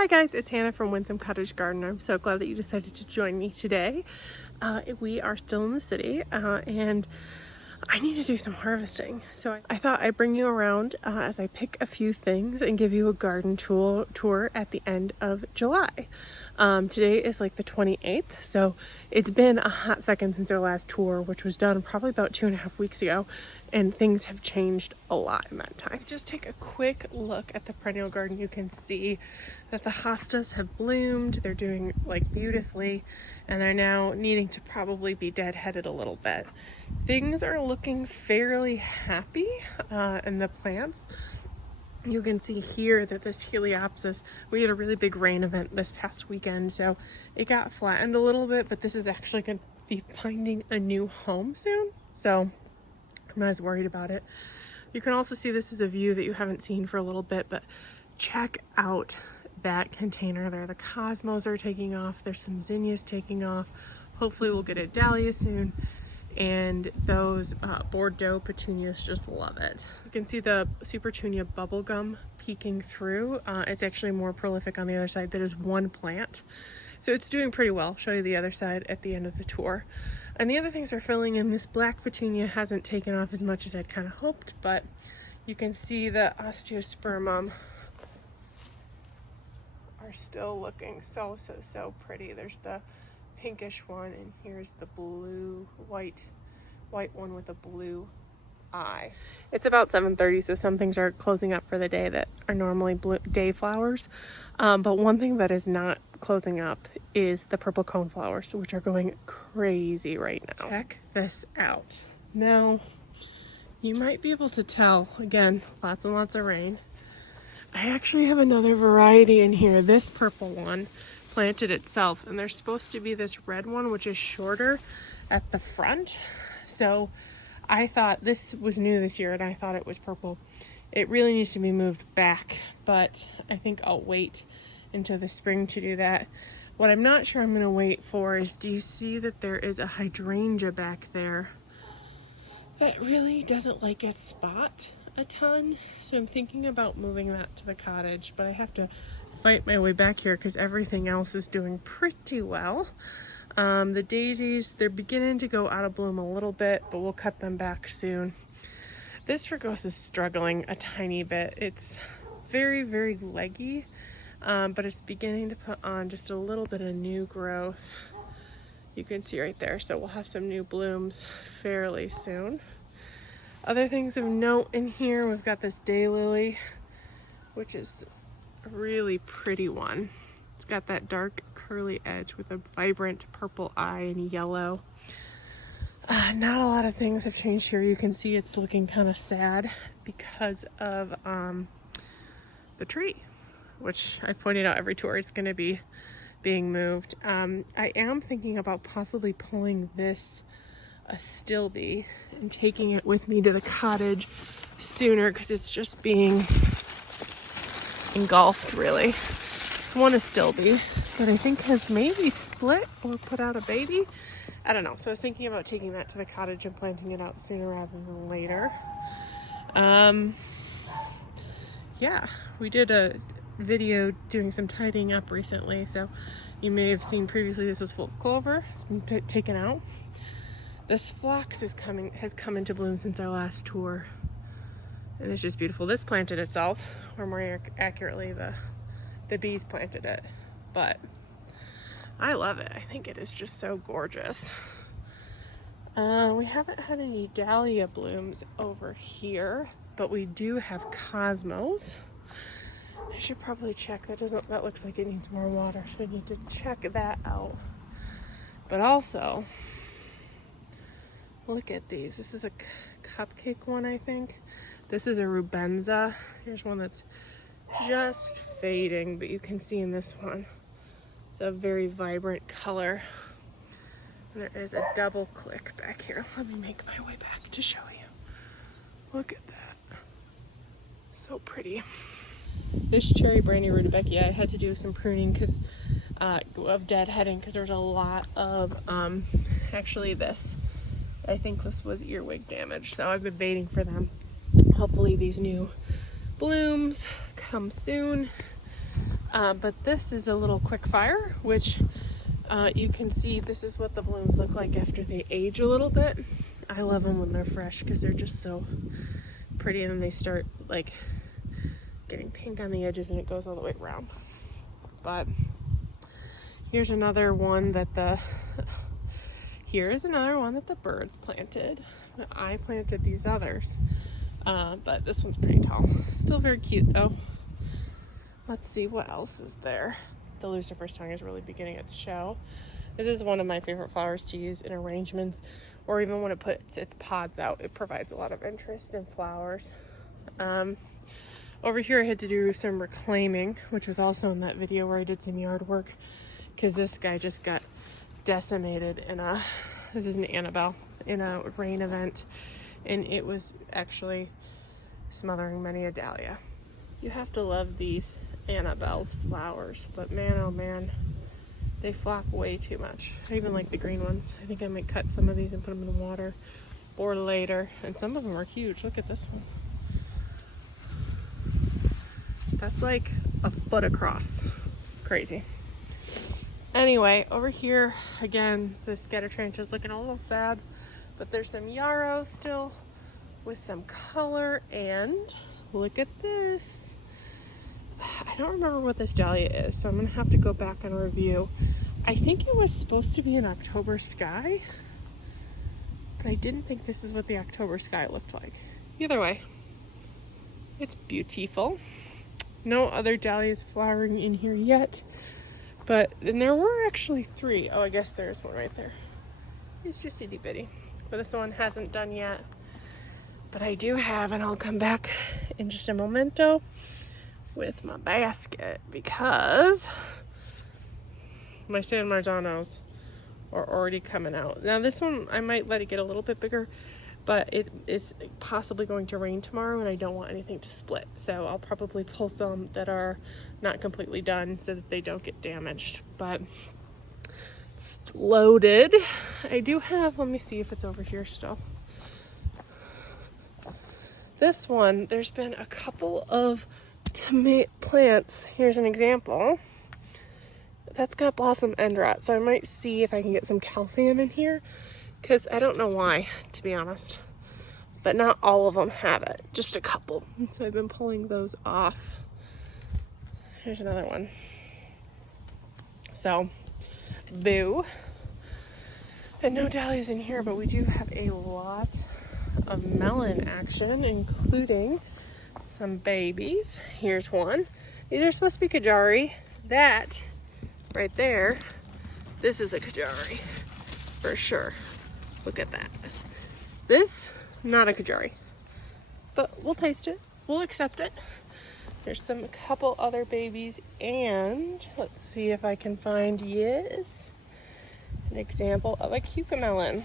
Hi guys, it's Hannah from Winsome Cottage Garden. I'm so glad that you decided to join me today. We are still in the city and I need to do some harvesting. So I thought I'd bring you around as I pick a few things and give you a garden tour at the end of July. Today is like the 28th, so it's been a hot second since our last tour, which was done probably about 2.5 weeks ago, and things have changed a lot in that time. Just take a quick look at the perennial garden. You can see that the hostas have bloomed. They're doing like beautifully, and they're now needing to probably be deadheaded a little bit. Things are looking fairly happy in the plants. You can see here that this Heliopsis, we had a really big rain event this past weekend, so it got flattened a little bit, but this is actually going to be finding a new home soon, so I'm not as worried about it. You can also see this is a view that you haven't seen for a little bit, but check out that container there. The cosmos are taking off. There's some zinnias taking off. Hopefully we'll get a dahlia soon. And those Bordeaux petunias just love it. You can see the Supertunia bubblegum peeking through. It's actually more prolific on the other side. That is one plant. So it's doing pretty well. I'll show you the other side at the end of the tour. And the other things are filling in. This black petunia hasn't taken off as much as I'd kind of hoped, but you can see the osteospermum are still looking so pretty. There's the pinkish one, and here's the blue white one with a blue eye. It's about 7:30, so some things are closing up for the day that are normally day flowers, but one thing that is not closing up is the purple cone flowers, which are going crazy right now. Check this out. Now you might be able to tell, again, lots and lots of rain. I actually have another variety in here. This purple one planted itself, and there's supposed to be this red one which is shorter at the front. So I thought this was new this year and I thought it was purple. It really needs to be moved back, but I think I'll wait until the spring to do that. What I'm not sure I'm going to wait for is, do you see that there is a hydrangea back there that really doesn't like its spot a ton? So I'm thinking about moving that to the cottage, but I have to fight my way back here because everything else is doing pretty well. The daisies, they're beginning to go out of bloom a little bit, but we'll cut them back soon. This Rugosa is struggling a tiny bit. It's very leggy, but it's beginning to put on just a little bit of new growth. You can see right there, so we'll have some new blooms fairly soon. Other things of note in here, we've got this daylily, which is a really pretty one. It's got that dark curly edge with a vibrant purple eye and yellow. Not a lot of things have changed here. You can see it's looking kind of sad because of the tree, which I pointed out every tour it's going to be being moved. I am thinking about possibly pulling this astilbe and taking it with me to the cottage sooner because it's just being engulfed, really. One astilbe, but I think has maybe split or put out a baby. I don't know. So I was thinking about taking that to the cottage and planting it out sooner rather than later. Yeah, we did a video doing some tidying up recently, so you may have seen previously this was full of clover. It's been taken out. This phlox has come into bloom since our last tour, and it's just beautiful. This planted itself, or more accurately, the bees planted it, but I love it. I think it is just so gorgeous. We haven't had any dahlia blooms over here, but we do have cosmos. I should probably check. That looks like it needs more water, so I need to check that out. But also, look at these. This is a cupcake one, I think. This is a rubenza. Here's one that's just fading, but you can see in this one it's a very vibrant color. And there is a double click back here. Let me make my way back to show you. Look at that. So pretty. This cherry brandy rudbeckia, I had to do some pruning because of deadheading because there was a lot of actually this, I think this was earwig damage, so I've been waiting for them. Hopefully these new blooms come soon. But this is a little quick fire, which you can see this is what the blooms look like after they age a little bit. I love them when they're fresh because they're just so pretty, and then they start like getting pink on the edges and it goes all the way around. But here's another one that the birds planted. I planted these others, but this one's pretty tall. Still very cute though. Let's see what else is there. The Lucifer's tongue is really beginning its show. This is one of my favorite flowers to use in arrangements, or even when it puts its pods out. It provides a lot of interest in flowers. Over here I had to do some reclaiming, which was also in that video where I did some yard work, because this guy just got decimated in this is an Annabelle, in a rain event, and it was actually smothering many a dahlia. You have to love these Annabelle's flowers, but man, oh man, they flop way too much. I even like the green ones. I think I might cut some of these and put them in the water or later. And some of them are huge. Look at this one. That's like a foot across. Crazy. Anyway, over here, again, the scattertrantia is looking a little sad, but there's some yarrow still with some color, and look at this. I don't remember what this dahlia is, so I'm gonna have to go back and review. I think it was supposed to be an October sky, but I didn't think this is what the October sky looked like. Either way, it's beautiful. No other dahlias flowering in here yet, and there were actually 3. Oh, I guess there's one right there. It's just itty bitty, but this one hasn't done yet. But I do have, and I'll come back in just a momento with my basket, because my San Marzanos are already coming out. Now this one, I might let it get a little bit bigger, but it is possibly going to rain tomorrow and I don't want anything to split. So I'll probably pull some that are not completely done so that they don't get damaged. But it's loaded. I do have, let me see if it's over here still. This one, there's been a couple of tomato plants. Here's an example. That's got blossom end rot, so I might see if I can get some calcium in here, because I don't know why, to be honest. But not all of them have it, just a couple. So I've been pulling those off. Here's another one. So, boo. And no dahlias in here, but we do have a lot of melon action, including some babies. Here's one. These are supposed to be Kajari. That right there, this is a Kajari for sure. Look at that. This, not a Kajari, but we'll taste it. We'll accept it. There's a couple other babies, and let's see if I can find, yes, an example of a cucamelon.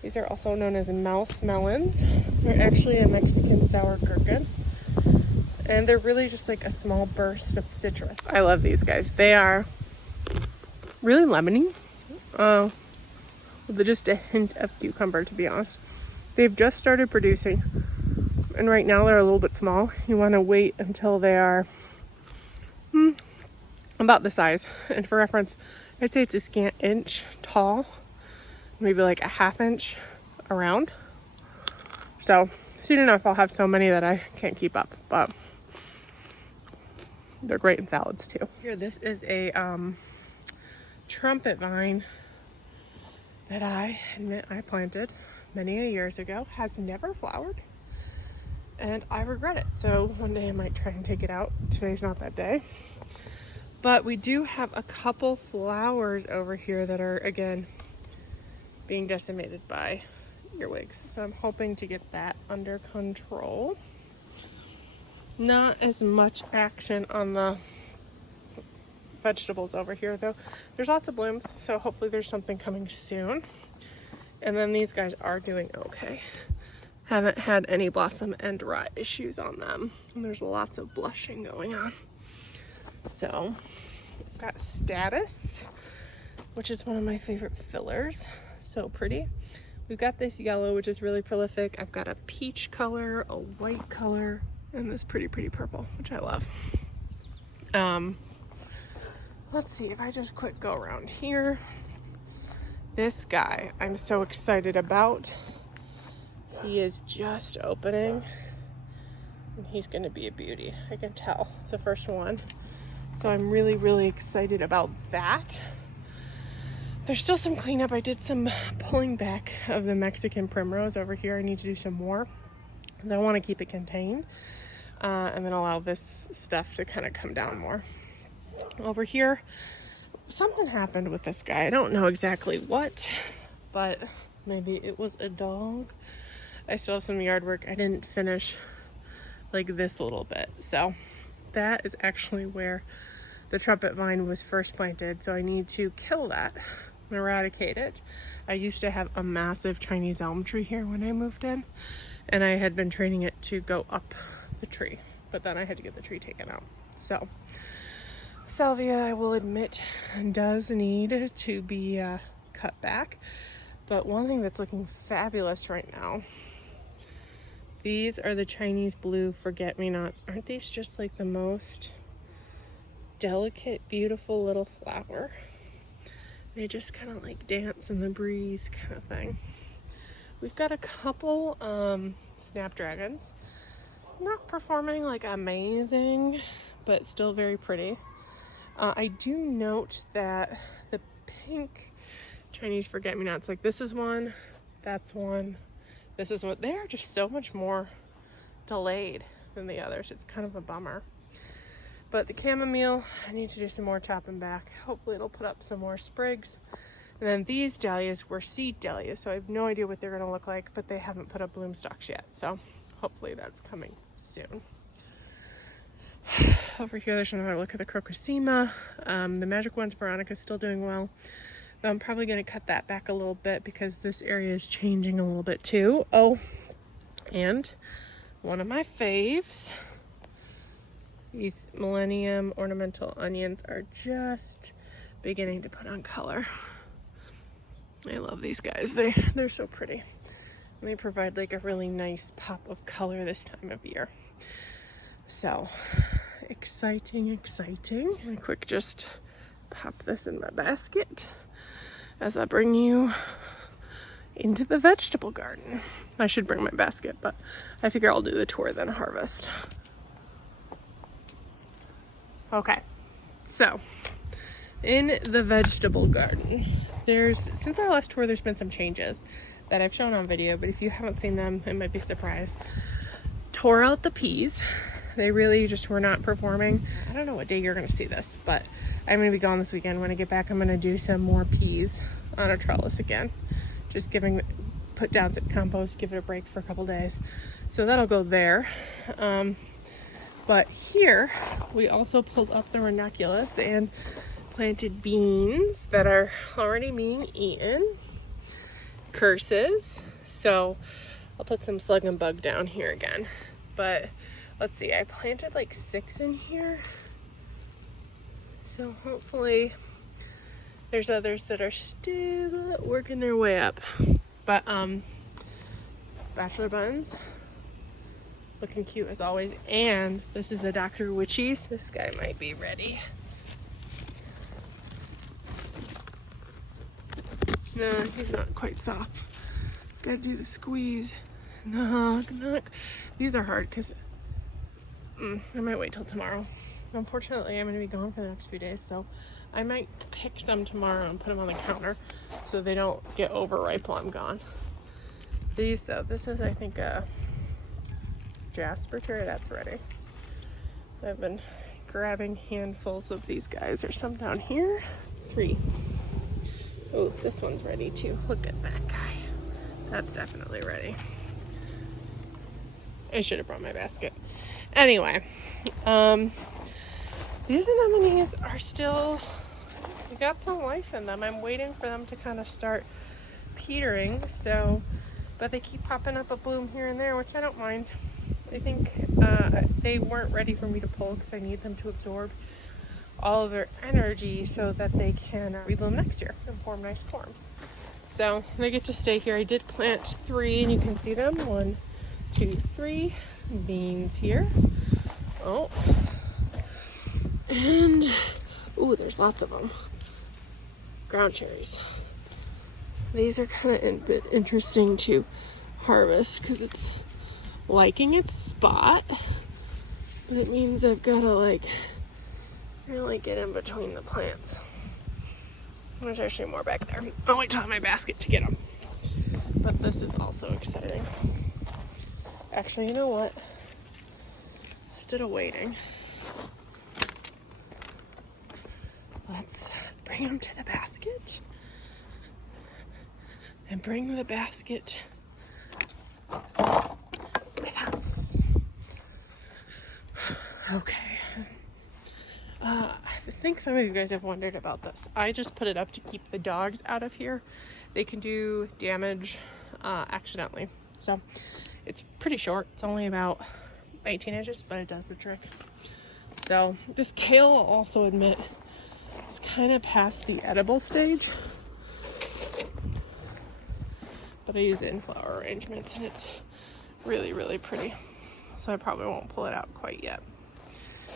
These are also known as mouse melons. They're actually a Mexican sour gherkin. And they're really just like a small burst of citrus. I love these guys. They are really lemony. With just a hint of cucumber, to be honest. They've just started producing. And right now they're a little bit small. You want to wait until they are about the size. And for reference, I'd say it's a scant inch tall. Maybe like a ½ inch around. So soon enough I'll have so many that I can't keep up, but they're great in salads too. Here, this is a trumpet vine that I admit I planted many years ago. Has never flowered, and I regret it. So one day I might try and take it out. Today's not that day. But we do have a couple flowers over here that are, again, being decimated by earwigs. So I'm hoping to get that under control. Not as much action on the vegetables over here though. There's lots of blooms, so hopefully there's something coming soon. And then these guys are doing okay. Haven't had any blossom end rot issues on them. And there's lots of blushing going on. So, got Status, which is one of my favorite fillers. So pretty. We've got this yellow, which is really prolific. I've got a peach color, a white color, and this pretty purple, which I love. Let's see if I just quick go around here. This guy I'm so excited about. He is just opening and he's gonna be a beauty. I can tell. It's the first one. So I'm really, really excited about that. There's still some cleanup. I did some pulling back of the Mexican primrose over here. I need to do some more because I want to keep it contained and then allow this stuff to kind of come down more. Over here, something happened with this guy. I don't know exactly what, but maybe it was a dog. I still have some yard work. I didn't finish like this little bit. So that is actually where the trumpet vine was first planted. So I need to kill that, eradicate it. I used to have a massive Chinese elm tree here when I moved in, and I had been training it to go up the tree, but then I had to get the tree taken out. So salvia, I will admit, does need to be cut back. But one thing that's looking fabulous right now, these are the Chinese blue forget-me-nots. Aren't these just like the most delicate, beautiful little flower? They just kind of like dance in the breeze kind of thing. We've got a couple snapdragons. Not performing like amazing, but still very pretty. I do note that the pink Chinese forget-me-nots, like this is one, that's one, this is one. They are just so much more delayed than the others. It's kind of a bummer. But the chamomile, I need to do some more chopping back. Hopefully it'll put up some more sprigs. And then these dahlias were seed dahlias, so I have no idea what they're gonna look like, but they haven't put up bloom stalks yet. So hopefully that's coming soon. Over here, there's another look at the crocosema. The magic ones, Veronica's still doing well. But I'm probably gonna cut that back a little bit because this area is changing a little bit too. Oh, and one of my faves, these Millennium ornamental onions are just beginning to put on color. I love these guys. They're so pretty. And they provide like a really nice pop of color this time of year. So exciting, exciting. I'm gonna quick just pop this in my basket as I bring you into the vegetable garden. I should bring my basket, but I figure I'll do the tour then harvest. Okay, so in the vegetable garden, since our last tour, there's been some changes that I've shown on video, but if you haven't seen them, it might be a surprise. Tore out the peas. They really just were not performing. I don't know what day you're gonna see this, but I'm gonna be gone this weekend. When I get back, I'm gonna do some more peas on a trellis again. Just put down some compost, give it a break for a couple days. So that'll go there. But here, we also pulled up the ranunculus and planted beans that are already being eaten. Curses. So I'll put some slug and bug down here again. But let's see, I planted like 6 in here. So hopefully there's others that are still working their way up. But bachelor buns, looking cute as always. And this is the Dr. Witchies. This guy might be ready. No, he's not quite soft. Gotta do the squeeze. Knock, knock. These are hard because I might wait till tomorrow. Unfortunately, I'm going to be gone for the next few days, so I might pick some tomorrow and put them on the counter so they don't get overripe while I'm gone. These though, this is I think a Jasper cherry. That's ready. I've been grabbing handfuls of these guys. There's some down here. 3. Oh, this one's ready too. Look at that guy. That's definitely ready. I should have brought my basket. Anyway, these anemones are still, we got some life in them. I'm waiting for them to kind of start petering, so, but they keep popping up a bloom here and there, which I don't mind. I think they weren't ready for me to pull because I need them to absorb all of their energy so that they can rebloom next year and form nice forms. So they get to stay here. I did plant 3 and you can see them. 1, 2, 3 beans here. Oh, And, ooh, there's lots of them. Ground cherries. These are kind of a bit interesting to harvest because it's liking its spot. But it means I've got to like really get in between the plants. There's actually more back there. I'll wait till I have my basket to get them. But this is also exciting. Actually, you know what? Instead of waiting, let's bring them to the basket and bring the basket with us. Okay. I think some of you guys have wondered about this. I just put it up to keep the dogs out of here. They can do damage accidentally. So it's pretty short. It's only about 18 inches, but it does the trick. So this kale, I'll also admit, is kind of past the edible stage. But I use it in flower arrangements and it's really, really pretty. So I probably won't pull it out quite yet.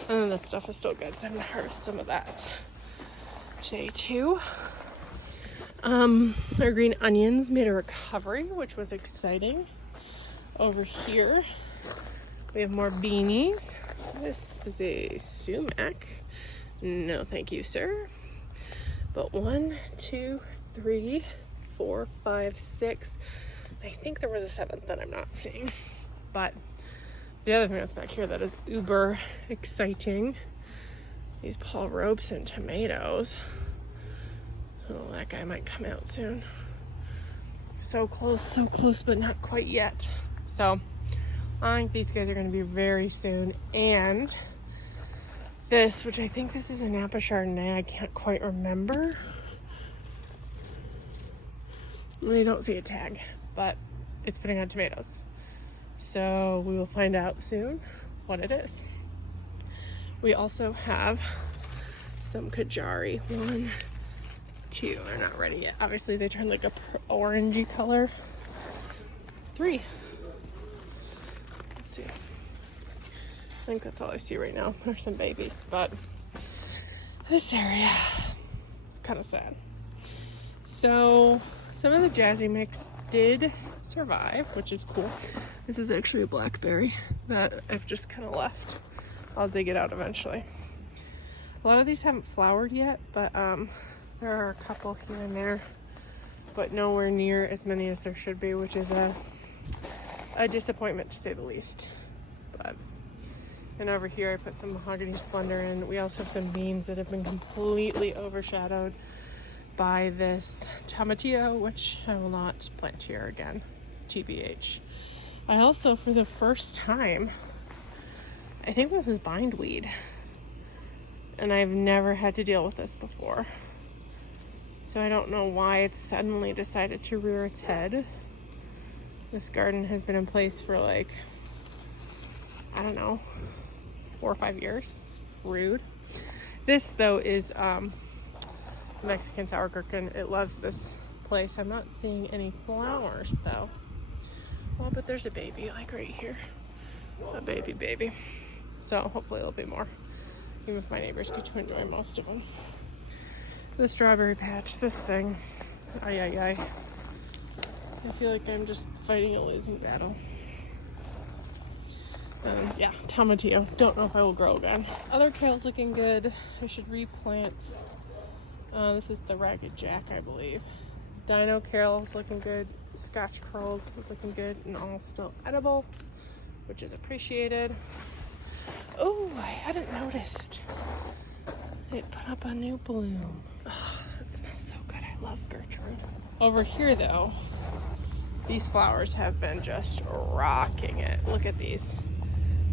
And then this stuff is still good, so I'm gonna harvest some of that today too. Our green onions made a recovery, which was exciting. Over here, we have more beanies. This is a sumac. No, thank you, sir. But 1, 2, 3, 4, 5, 6. I think there was a 7th that I'm not seeing. But the other thing that's back here that is uber exciting, these Paul Robeson tomatoes. Oh, that guy might come out soon. So close, but not quite yet. So I think these guys are going to be very soon. And this, which I think this is a Napa Chardonnay, I can't quite remember. I don't see a tag, but it's putting on tomatoes. So we will find out soon what it is. We also have some Kajari. 1, 2, they're not ready yet. Obviously they turn like a orangey color. 3. Let's see. I think that's all I see right now. There's some babies, but this area is kind of sad. So some of the Jazzy Mix did survive, which is cool. This is actually a blackberry that I've just kind of left. I'll dig it out eventually. A lot of these haven't flowered yet, but there are a couple here and there, but nowhere near as many as there should be, which is a disappointment to say the least. But and over here I put some Mahogany Splendor in. We also have some beans that have been completely overshadowed by this Tomatillo, which I will not plant here again, TBH. I also, for the first time, I think this is bindweed, and I've never had to deal with this before. So I don't know why it's suddenly decided to rear its head. This garden has been in place for like, I don't know, 4 or 5 years. Rude. This though is Mexican sour gherkin. It loves this place. I'm not seeing any flowers though. Well, but there's a baby like right here. A baby. So hopefully there'll be more. Even if my neighbors get to enjoy most of them. The strawberry patch, this thing. I feel like I'm just fighting a losing battle. Yeah, Tomatillo. Don't know if I will grow again. Other kale's looking good. I should replant. This is the Ragged Jack, I believe. Dino kale is looking good. Scotch curled is looking good and all still edible, which is appreciated. Oh, I hadn't noticed. It put up a new bloom. Oh, that smells so good. I love Gertrude. Over here though, these flowers have been just rocking it. Look at these.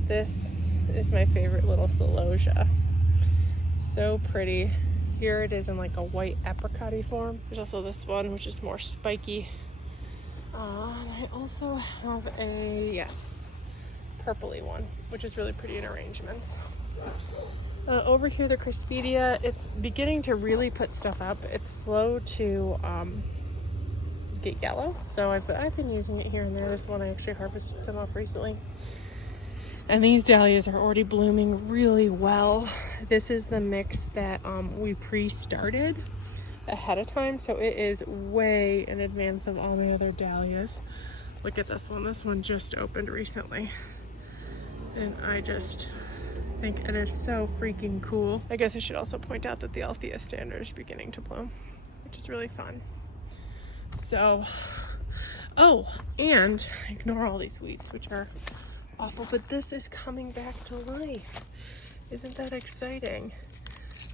This is my favorite little celosia. So pretty. Here it is in like a white apricot-y form. There's also this one, which is more spiky. And I also have a, yes, purpley one, which is really pretty in arrangements. Over here, the Crispidia, it's beginning to really put stuff up. It's slow to get yellow, so I've been using it here and there. This one I actually harvested some off recently. And these dahlias are already blooming really well. This is the mix that we pre-started ahead of time, so it is way in advance of all the other dahlias. Look at this one. This one just opened recently, and I just think it is so freaking cool. I guess I should also point out that the Althea standard is beginning to bloom, which is really fun. So, oh, and ignore all these weeds, which are awful, but this is coming back to life. Isn't that exciting?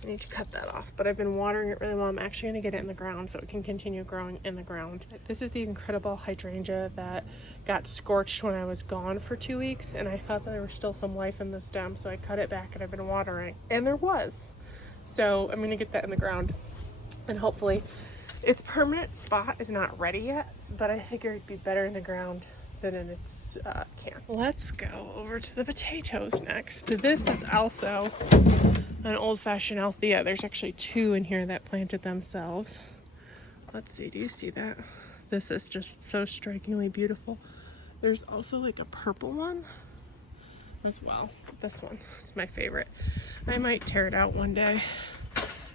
I need to cut that off, but I've been watering it really well. I'm actually going to get it in the ground so it can continue growing in the ground. This is the incredible hydrangea that got scorched when I was gone for 2 weeks, and I thought there was still some life in the stem, so I cut it back and I've been watering, and there was. So I'm going to get that in the ground, and hopefully its permanent spot is not ready yet, but I figure it'd be better in the ground than in its can. Let's go over to the potatoes next. This is also an old-fashioned Althea. There's actually 2 in here that planted themselves. Let's see, do you see that? This is just so strikingly beautiful. There's also like a purple one as well. This one is my favorite. I might tear it out one day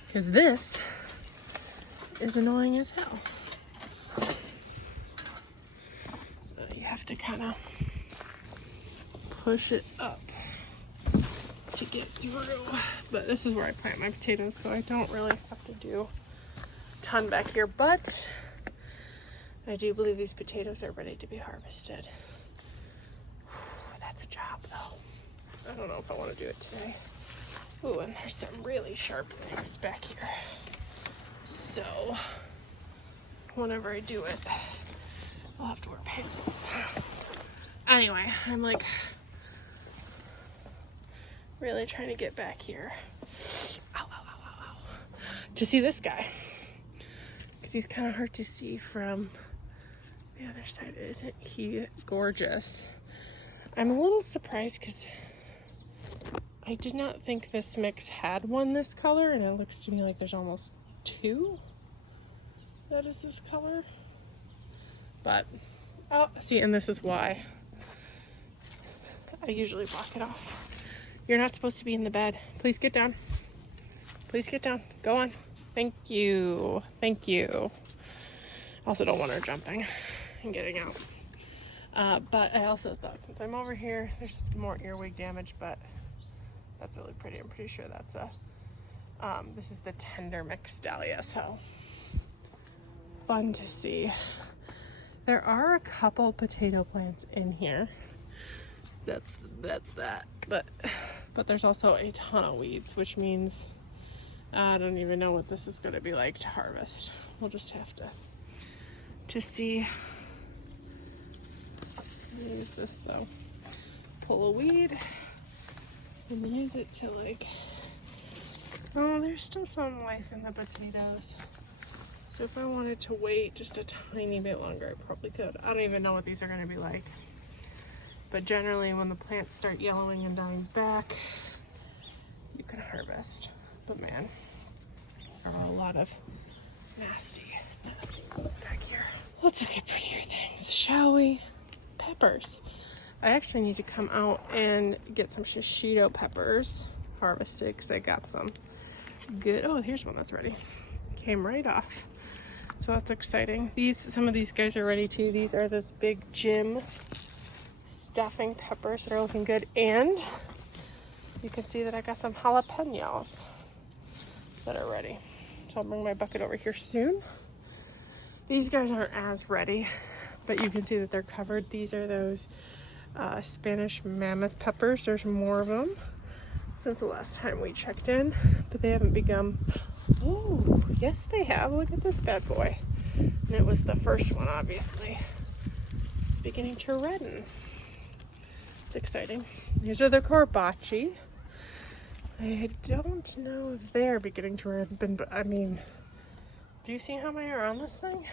because this is annoying as hell. You have to kind of push it up to get through. But this is where I plant my potatoes, so I don't really have to do a ton back here. But I do believe these potatoes are ready to be harvested. That's a job, though. I don't know if I want to do it today. Ooh, and there's some really sharp things back here. So, whenever I do it, I'll have to wear pants. Anyway, I'm like really trying to get back here. Ow, ow, ow, ow, ow. To see this guy. Because he's kind of hard to see from the other side. Isn't he gorgeous? I'm a little surprised because I did not think this mix had one this color, and it looks to me like there's almost 2 that is this color. But, oh, see, and this is why I usually block it off. You're not supposed to be in the bed. Please get down. Please get down. Go on. Thank you. Thank you. Also don't want her jumping and getting out. But I also thought, since I'm over here, there's more earwig damage, but that's really pretty. I'm pretty sure that's a, this is the tender mixed dahlia, so fun to see. There are a couple potato plants in here. That's that. But there's also a ton of weeds, which means I don't even know what this is going to be like to harvest. We'll just have to see. Use this though. Pull a weed and use it to like. Oh, there's still some life in the potatoes. So if I wanted to wait just a tiny bit longer, I probably could. I don't even know what these are going to be like. But generally, when the plants start yellowing and dying back, you can harvest. But man, there are a lot of nasty things back here. Let's look at prettier things, shall we? Peppers. I actually need to come out and get some shishito peppers harvested because I got some good. Oh, here's one that's ready. Came right off. So that's exciting. Some of these guys are ready too. These are those big Jim stuffing peppers that are looking good, and you can see that I got some jalapenos that are ready. So I'll bring my bucket over here soon. These guys aren't as ready, but you can see that they're covered. These are those Spanish mammoth peppers. There's more of them since the last time we checked in, but they haven't begun. Oh, yes they have. Look at this bad boy. And it was the first one, obviously. It's beginning to redden. It's exciting. These are the corbaci. I don't know if they're beginning to redden, but I mean, do you see how many are on this thing?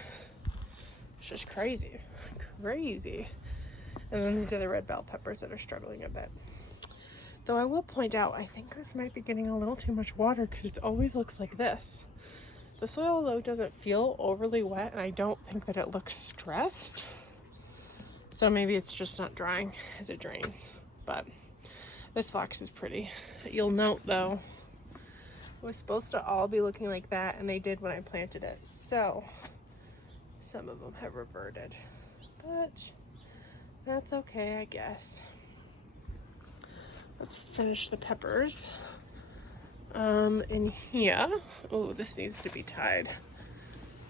It's just crazy. Crazy. And then these are the red bell peppers that are struggling a bit. Though I will point out, I think this might be getting a little too much water because it always looks like this. The soil, though, doesn't feel overly wet, and I don't think that it looks stressed. So maybe it's just not drying as it drains. But This fox is pretty. You'll note though, it was supposed to all be looking like that, and they did when I planted it. So some of them have reverted, but that's okay, I guess. Let's finish the peppers. In here, oh, this needs to be tied.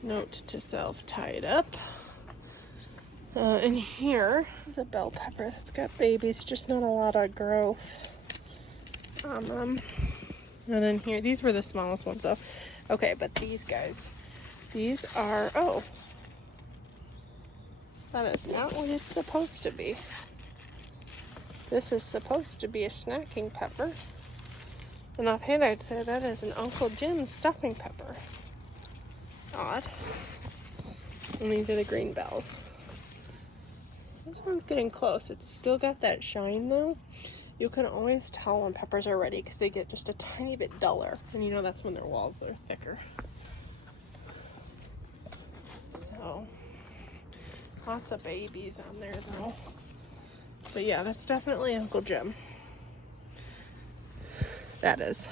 Note to self, tie it up. In here is a bell pepper that's got babies, just not a lot of growth. And then here, these were the smallest ones though. Okay, but these guys, these are, oh, that is not what it's supposed to be. This is supposed to be a snacking pepper. And offhand, I'd say that is an Uncle Jim's stuffing pepper. Odd. And these are the green bells. This one's getting close. It's still got that shine though. You can always tell when peppers are ready because they get just a tiny bit duller. And you know that's when their walls are thicker. So, lots of babies on there though. But yeah, that's definitely Uncle Jim. That is.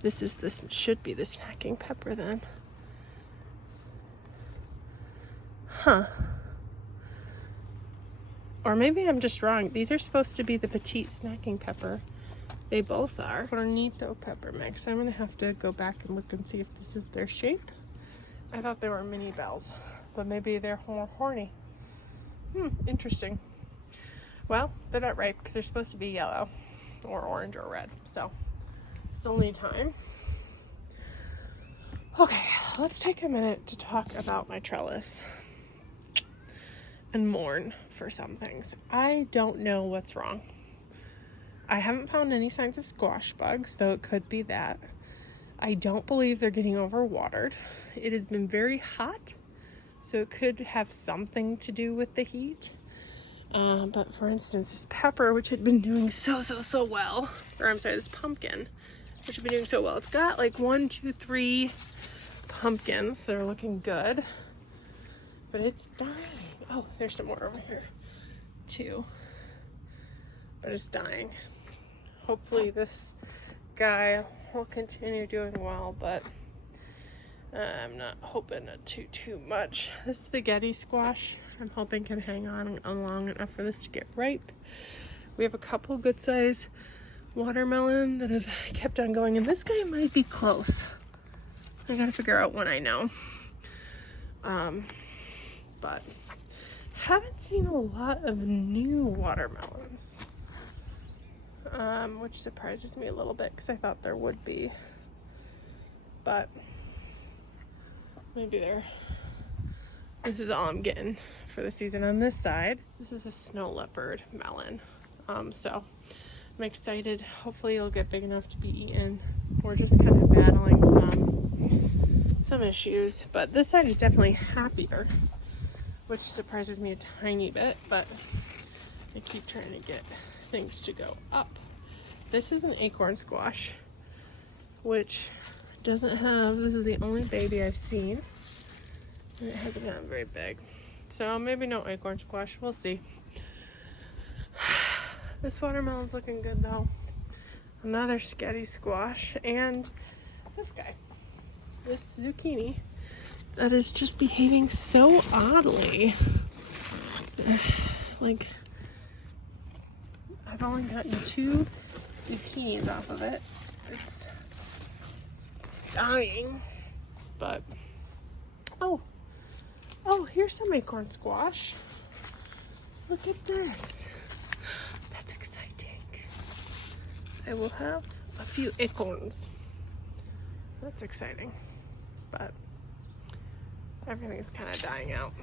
This should be the snacking pepper then. Huh. Or maybe I'm just wrong. These are supposed to be the petite snacking pepper. They both are. Bonito pepper mix. I'm gonna have to go back and look and see if this is their shape. I thought they were mini bells, but maybe they're more horny. Interesting. Well, they're not ripe because they're supposed to be yellow or orange or red, so still need time. Okay, let's take a minute to talk about my trellis and mourn for some things. I don't know what's wrong. I haven't found any signs of squash bugs, so it could be that. I don't believe they're getting overwatered. It has been very hot, so it could have something to do with the heat. But for instance, this pepper, which had been doing so well, or I'm sorry, this pumpkin, which had been doing so well. It's got like 1, 2, 3 pumpkins. They're looking good, but it's dying. Oh, there's some more over here too, but it's dying. Hopefully this guy will continue doing well, but I'm not hoping too much. This spaghetti squash, I'm hoping can hang on long enough for this to get ripe. We have a couple good size watermelon that have kept on going, and this guy might be close. I gotta figure out when I know. But haven't seen a lot of new watermelons, which surprises me a little bit because I thought there would be, but maybe there. This is all I'm getting for the season. On this side, this is a snow leopard melon, so I'm excited. Hopefully it'll get big enough to be eaten. We're just kind of battling some issues, but this side is definitely happier, which surprises me a tiny bit, but I keep trying to get things to go up. This is an acorn squash, which doesn't have, this is the only baby I've seen, and it hasn't gotten very big. So maybe no acorn squash, we'll see. This watermelon's looking good though. Another sketty squash, and this guy, this zucchini, that is just behaving so oddly. Like, I've only gotten 2 zucchinis off of it. It's dying, but oh, here's some acorn squash. Look at this. That's exciting. I will have a few acorns. That's exciting, but everything's kind of dying out,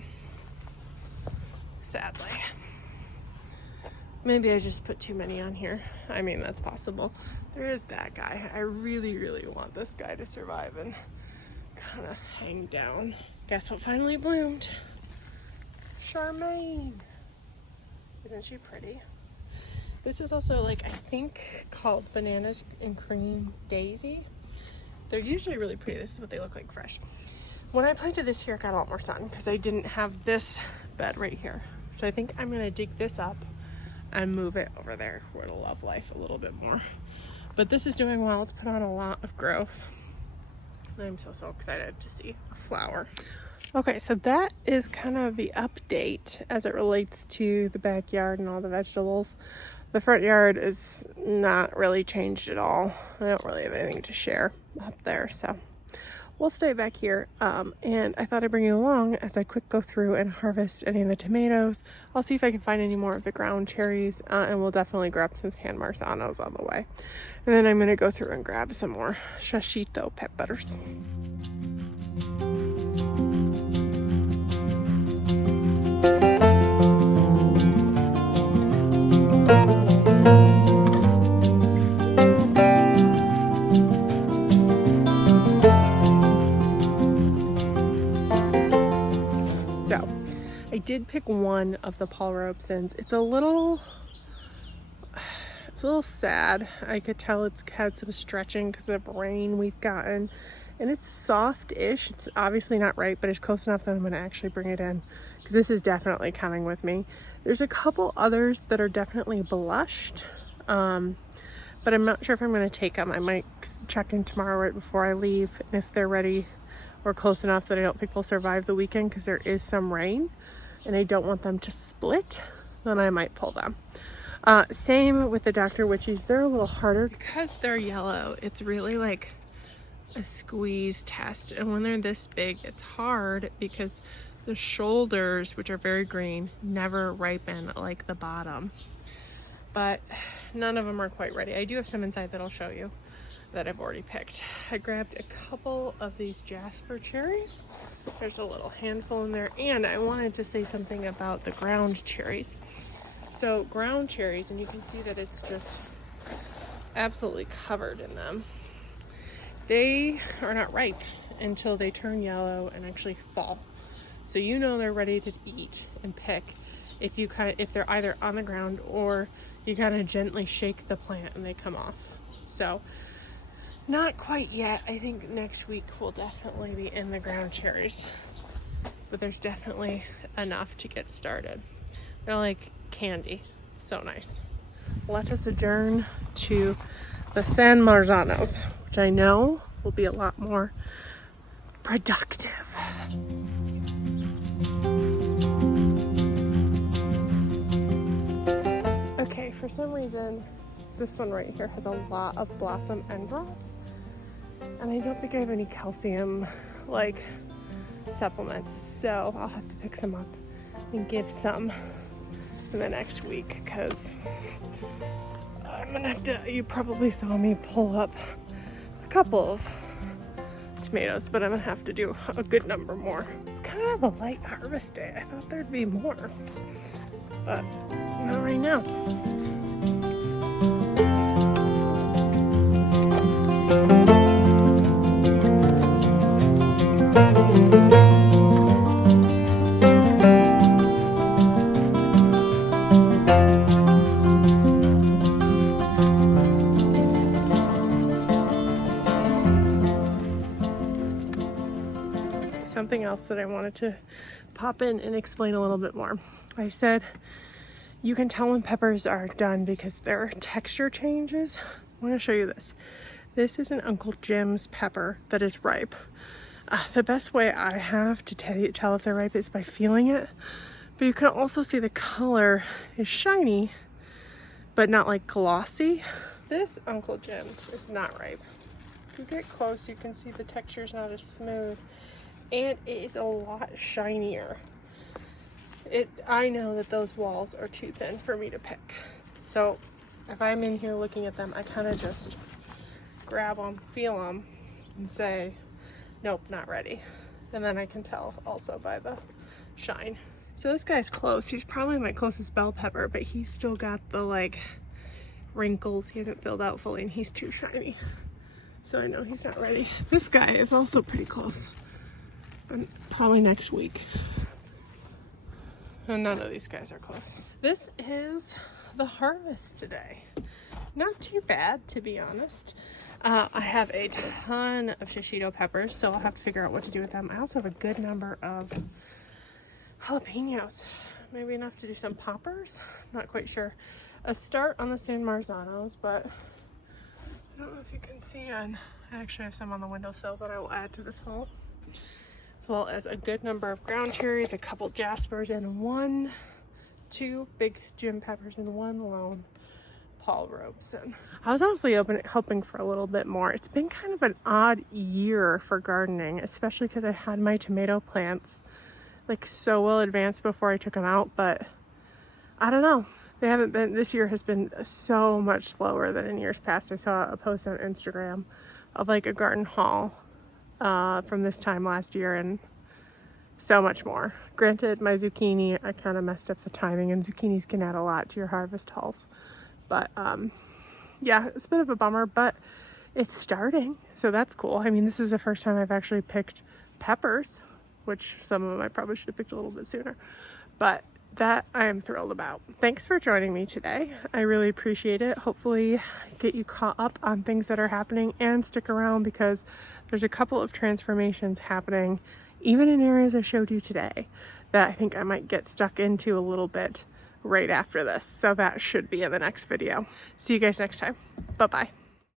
sadly. Maybe I just put too many on here. I mean, that's possible. There is that guy. I really want this guy to survive and kind of hang down. Guess what finally bloomed? Charmaine. Isn't she pretty? This is also, like, I think called Bananas and Cream Daisy. They're usually really pretty. This is what they look like fresh. When I planted this here, it got a lot more sun because I didn't have this bed right here. So I think I'm gonna dig this up. and move it over there where it'll love life a little bit more. But this is doing well. It's put on a lot of growth. I'm so excited to see a flower. Okay, so that is kind of the update as it relates to the backyard and all the vegetables. The front yard is not really changed at all. I don't really have anything to share up there, so we'll stay back here. And I thought I'd bring you along as I quick go through and harvest any of the tomatoes. I'll see if I can find any more of the ground cherries, and we'll definitely grab some San Marzanos on the way. And then I'm gonna go through and grab some more shishito peppers. So, I did pick one of the Paul Robesons. It's a little sad. I could tell it's had some stretching because of rain we've gotten. And it's soft-ish. It's obviously not ripe, but it's close enough that I'm going to actually bring it in because this is definitely coming with me. There's a couple others that are definitely blushed, but I'm not sure if I'm going to take them. I might check in tomorrow right before I leave, and if they're ready or close enough that I don't think they'll survive the weekend because there is some rain and I don't want them to split, then I might pull them. Same with the Dr. Witchies. They're a little harder because they're yellow. It's really like a squeeze test, and when they're this big it's hard because the shoulders, which are very green, never ripen like the bottom. But none of them are quite ready. I do have some inside that I'll show you that I've already picked. I grabbed a couple of these Jasper cherries. There's a little handful in there, and I wanted to say something about the ground cherries. So ground cherries, and you can see that it's just absolutely covered in them. They are not ripe until they turn yellow and actually fall. So you know they're ready to eat and pick if they're either on the ground or you kind of gently shake the plant and they come off. So not quite yet. I think next week we'll definitely be in the ground cherries, but there's definitely enough to get started. They're like candy. So nice. Let us adjourn to the San Marzanos, which I know will be a lot more productive. Okay, for some reason, this one right here has a lot of blossom end rot, and I don't think I have any calcium like supplements, so I'll have to pick some up and give some in the next week because I'm gonna have to, you probably saw me pull up a couple of tomatoes, but I'm gonna have to do a good number more. It's kind of a light harvest day. I thought there'd be more, but not right now. Something else that I wanted to pop in and explain a little bit more. I said you can tell when peppers are done because their texture changes. I want to show you this. This is an Uncle Jim's pepper that is ripe. The best way I have to tell if they're ripe is by feeling it, but you can also see the color is shiny but not like glossy. This Uncle Jim's is not ripe. If you get close, you can see the texture is not as smooth, and it is a lot shinier. I know that those walls are too thin for me to pick. So if I'm in here looking at them, I kind of just grab them, feel them, and say, nope, not ready. And then I can tell also by the shine. So this guy's close. He's probably my closest bell pepper, but he's still got the like wrinkles. He hasn't filled out fully and he's too shiny. So I know he's not ready. This guy is also pretty close. But probably next week. And none of these guys are close. This is the harvest today. Not too bad, to be honest. I have a ton of shishito peppers, so I'll have to figure out what to do with them. I also have a good number of jalapenos. maybe enough to do some poppers. Not quite sure. A start on the San Marzanos, but I don't know if you can see on, I actually have some on the windowsill that I will add to this haul, as well as a good number of ground cherries, a couple jaspers, and two big gym peppers, and one lone Paul Robeson. I was honestly hoping for a little bit more. It's been kind of an odd year for gardening, especially because I had my tomato plants like so well advanced before I took them out, but I don't know. They haven't been, this year has been so much slower than in years past. I saw a post on Instagram of like a garden haul from this time last year, and so much more. Granted, my zucchini, I kind of messed up the timing, and zucchinis can add a lot to your harvest hauls. But yeah, it's a bit of a bummer, but it's starting, so that's cool. I mean, this is the first time I've actually picked peppers, which some of them I probably should have picked a little bit sooner, but that I am thrilled about. Thanks for joining me today. I really appreciate it. Hopefully get you caught up on things that are happening, and stick around because there's a couple of transformations happening, even in areas I showed you today, that I think I might get stuck into a little bit right after this. So that should be in the next video. See you guys next time. Bye-bye.